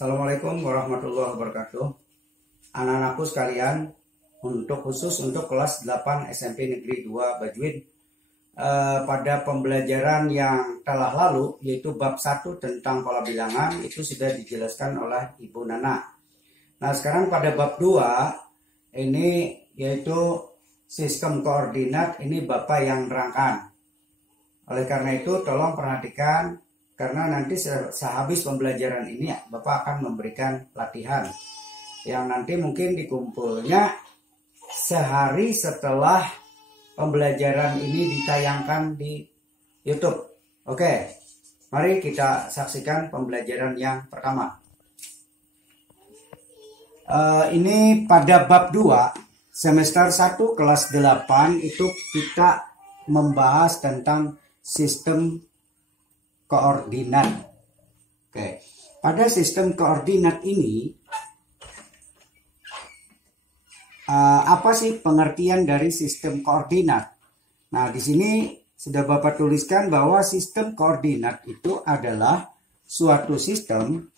Assalamualaikum warahmatullahi wabarakatuh. Anak-anakku sekalian, khusus untuk kelas 8 SMP Negeri 2 Bajuin, pada pembelajaran yang telah lalu, yaitu bab 1 tentang pola bilangan, itu sudah dijelaskan oleh Ibu Nana. Nah, sekarang pada bab 2 ini yaitu sistem koordinat, ini Bapak yang nerangkan. Oleh karena itu tolong perhatikan, karena nanti sehabis pembelajaran ini Bapak akan memberikan latihan yang nanti mungkin dikumpulnya sehari setelah pembelajaran ini ditayangkan di YouTube. Oke, mari kita saksikan pembelajaran yang pertama. Ini pada bab 2 semester 1 kelas 8 itu kita membahas tentang sistem koordinat. Oke, pada sistem koordinat ini apa sih pengertian dari sistem koordinat? Nah, di sini sudah Bapak tuliskan bahwa sistem koordinat itu adalah suatu sistem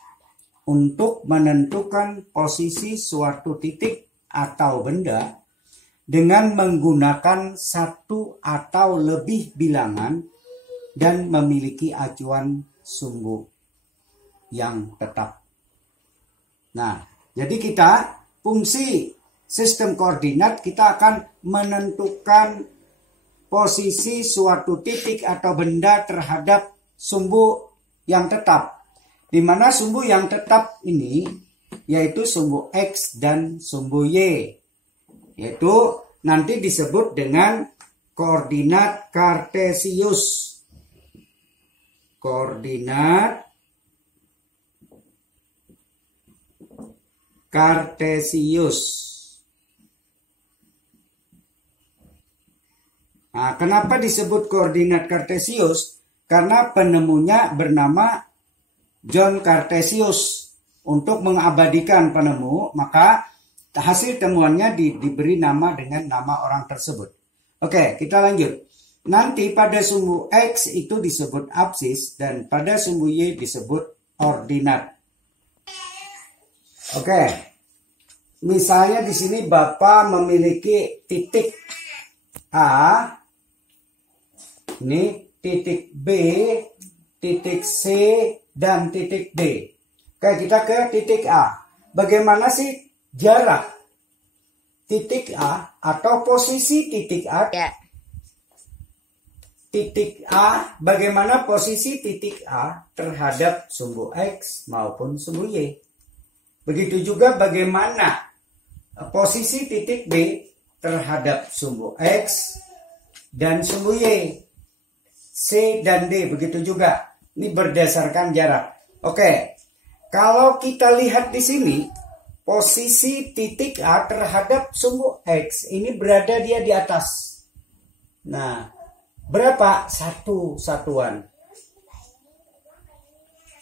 untuk menentukan posisi suatu titik atau benda dengan menggunakan satu atau lebih bilangan dan memiliki acuan sumbu yang tetap. Nah, jadi kita fungsi sistem koordinat kita akan menentukan posisi suatu titik atau benda terhadap sumbu yang tetap. Di mana sumbu yang tetap ini yaitu sumbu X dan sumbu Y. Yaitu nanti disebut dengan koordinat kartesius. Koordinat kartesius. Nah, kenapa disebut koordinat kartesius? Karena penemunya bernama John Cartesius. Untuk mengabadikan penemu, maka hasil temuannya diberi nama dengan nama orang tersebut. Oke, kita lanjut. Nanti pada sumbu X itu disebut absis dan pada sumbu Y disebut ordinat. Oke. Misalnya di sini Bapak memiliki titik A, ini titik B, titik C, dan titik D. Oke, kita ke titik A. Bagaimana sih jarak titik A atau posisi titik A? Titik A, bagaimana posisi titik A terhadap sumbu X maupun sumbu Y. Begitu juga bagaimana posisi titik B terhadap sumbu X dan sumbu Y. C dan D, begitu juga. Ini berdasarkan jarak. Oke, kalau kita lihat di sini, posisi titik A terhadap sumbu X, ini berada dia di atas. Nah, berapa? 1 satuan.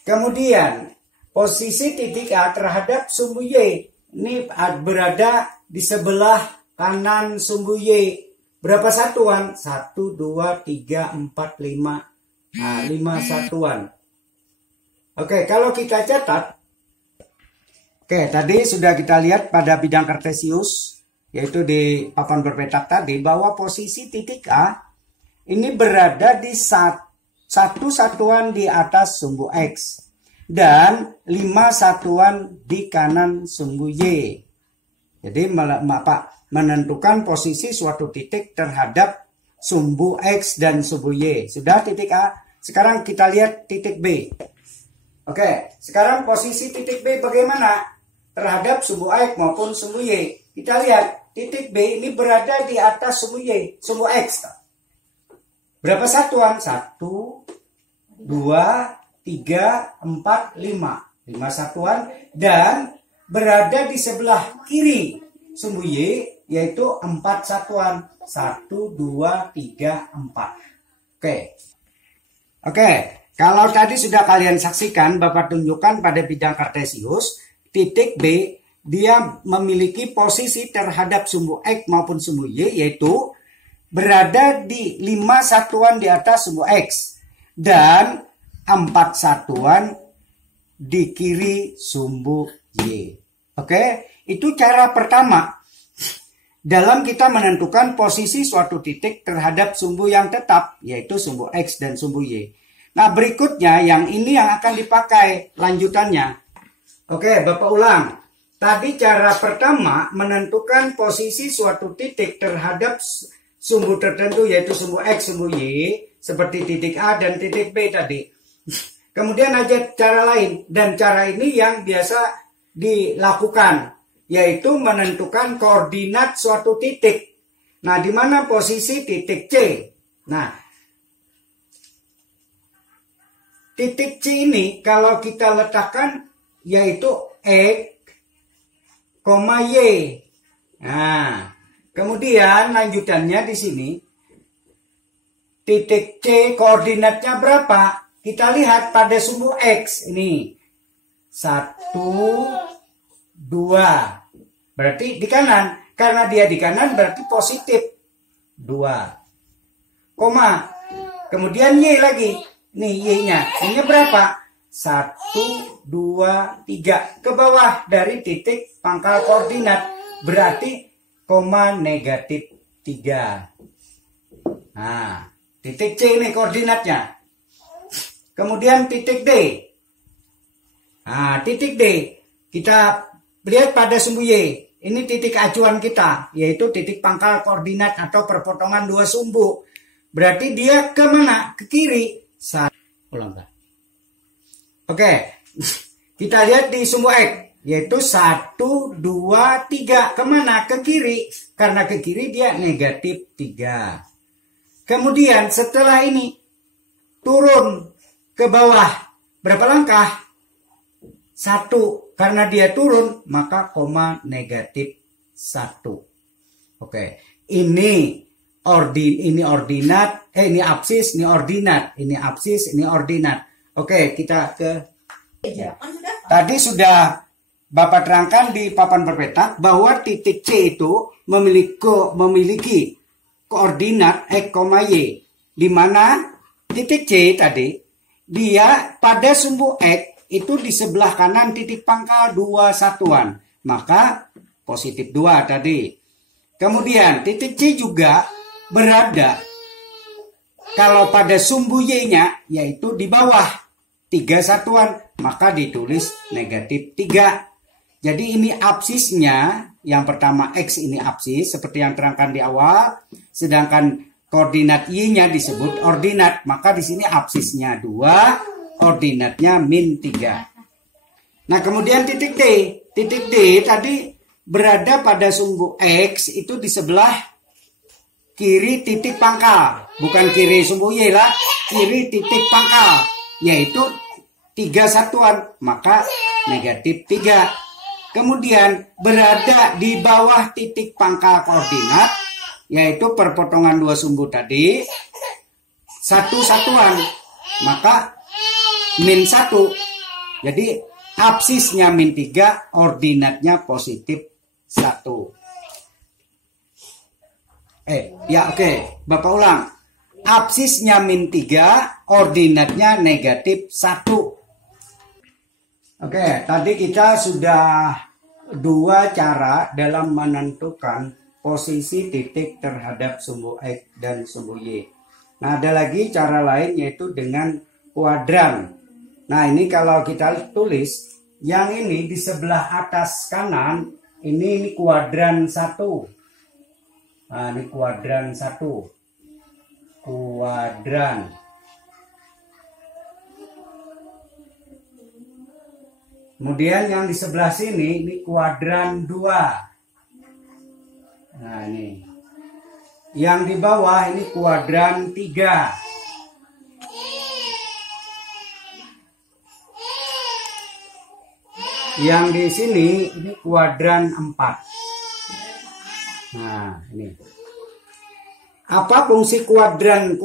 Kemudian posisi titik A terhadap sumbu Y ini berada di sebelah kanan sumbu Y. Berapa satuan? 1, 2, 3, 4, 5. Nah, 5 satuan. Oke, kalau kita catat. Oke, tadi sudah kita lihat pada bidang kartesius, yaitu di papan berpetak tadi, bahwa posisi titik A ini berada di satu satuan di atas sumbu X dan 5 satuan di kanan sumbu Y. Jadi menentukan posisi suatu titik terhadap sumbu X dan sumbu Y. Sudah titik A. Sekarang kita lihat titik B. Oke, sekarang posisi titik B bagaimana terhadap sumbu X maupun sumbu Y. Kita lihat titik B ini berada di atas sumbu Y, sumbu X. Berapa satuan? 1, 2, 3, 4, 5. 5 satuan dan berada di sebelah kiri sumbu Y yaitu 4 satuan. 1, 2, 3, 4. Oke, kalau tadi sudah kalian saksikan, Bapak tunjukkan pada bidang kartesius, titik B dia memiliki posisi terhadap sumbu X maupun sumbu Y yaitu berada di 5 satuan di atas sumbu X dan 4 satuan di kiri sumbu Y. Oke, itu cara pertama dalam kita menentukan posisi suatu titik terhadap sumbu yang tetap, yaitu sumbu X dan sumbu Y. Nah, berikutnya yang ini yang akan dipakai lanjutannya. Oke, Bapak ulang. Tadi cara pertama menentukan posisi suatu titik terhadap sumbu tertentu, yaitu sumbu X, sumbu Y, seperti titik A dan titik B tadi. Kemudian ada cara lain, dan cara ini yang biasa dilakukan, yaitu menentukan koordinat suatu titik. Nah, di mana posisi titik C? Nah, titik C ini kalau kita letakkan yaitu X, Y. Nah, kemudian lanjutannya di sini titik C koordinatnya berapa? Kita lihat pada sumbu X ini 1, 2. Berarti di kanan. Karena dia di kanan berarti positif 2. Koma. Kemudian Y lagi. Nih Y-nya. Y-nya berapa? 1, 2, 3. Ke bawah dari titik pangkal koordinat. Berarti koma negatif 3. Nah, titik C ini koordinatnya. Kemudian titik D. Nah, titik D. Kita lihat pada sumbu Y. Ini titik acuan kita, yaitu titik pangkal koordinat atau perpotongan dua sumbu. Berarti dia ke mana? Ke kiri. Oke. Kita lihat di sumbu X, yaitu 1, 2, 3. Kemana? Ke kiri. Karena ke kiri dia negatif 3. Kemudian setelah ini turun ke bawah. Berapa langkah? 1. Karena dia turun, maka koma negatif 1. Oke. Ini ordinat, ini absis, ini ordinat. Ini absis, ini ordinat. Oke, kita ke... Tadi sudah Bapak terangkan di papan berpetak bahwa titik C itu memiliki koordinat X, Y. Di mana titik C tadi, dia pada sumbu X itu di sebelah kanan titik pangkal 2 satuan. Maka positif 2 tadi. Kemudian titik C juga berada kalau pada sumbu Y-nya yaitu di bawah 3 satuan. Maka ditulis negatif 3. Jadi ini absisnya. Yang pertama X ini absis seperti yang terangkan di awal. Sedangkan koordinat Y-nya disebut ordinat. Maka di sini absisnya 2. Ordinatnya min 3. Nah, kemudian titik D. Titik D tadi berada pada sumbu X itu di sebelah kiri titik pangkal. Bukan kiri sumbu Y lah. Kiri titik pangkal. Yaitu 3 satuan. Maka negatif 3. Kemudian berada di bawah titik pangkal koordinat. Yaitu perpotongan dua sumbu tadi. 1 satuan. Maka min 1. Jadi absisnya min 3, ordinatnya positif 1. Ya oke. Bapak ulang. Absisnya min 3, ordinatnya negatif 1. Oke, tadi kita sudah 2 cara dalam menentukan posisi titik terhadap sumbu X dan sumbu Y. Nah, ada lagi cara lain yaitu dengan kuadran. Nah, ini kalau kita tulis, yang ini di sebelah atas kanan, ini kuadran 1. Nah, ini kuadran 1. Kuadran. Kemudian yang di sebelah sini, ini kuadran 2. Nah, ini. Yang di bawah, ini kuadran 3. Yang di sini ini kuadran 4. Nah, ini. Apa fungsi kuadran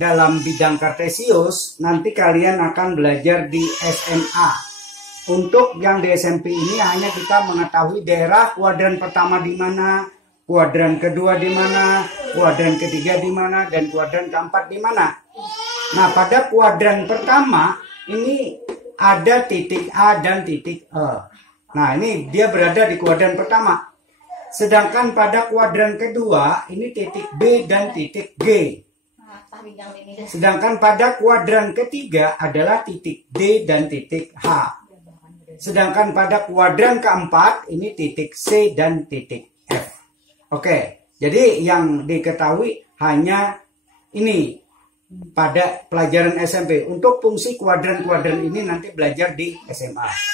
dalam bidang kartesius? Nanti kalian akan belajar di SMA. Untuk yang di SMP ini hanya kita mengetahui daerah kuadran pertama di mana, kuadran kedua di mana, kuadran ketiga di mana, dan kuadran keempat di mana. Nah, pada kuadran pertama ini ada titik A dan titik E. Nah, ini dia berada di kuadran pertama. Sedangkan pada kuadran kedua, ini titik B dan titik G. Sedangkan pada kuadran ketiga adalah titik D dan titik H. Sedangkan pada kuadran keempat, ini titik C dan titik F. Oke, jadi yang diketahui hanya ini pada pelajaran SMP. Untuk fungsi kuadran-kuadran ini nanti belajar di SMA.